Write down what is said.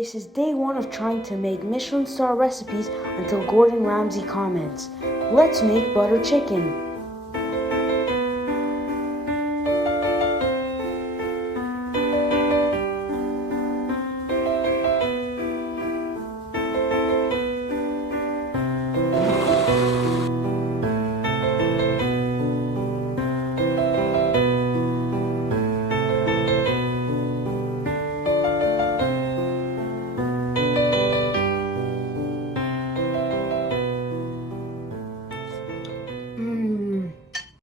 This is day one of trying to make Michelin star recipes until Gordon Ramsay comments. Let's make butter chicken.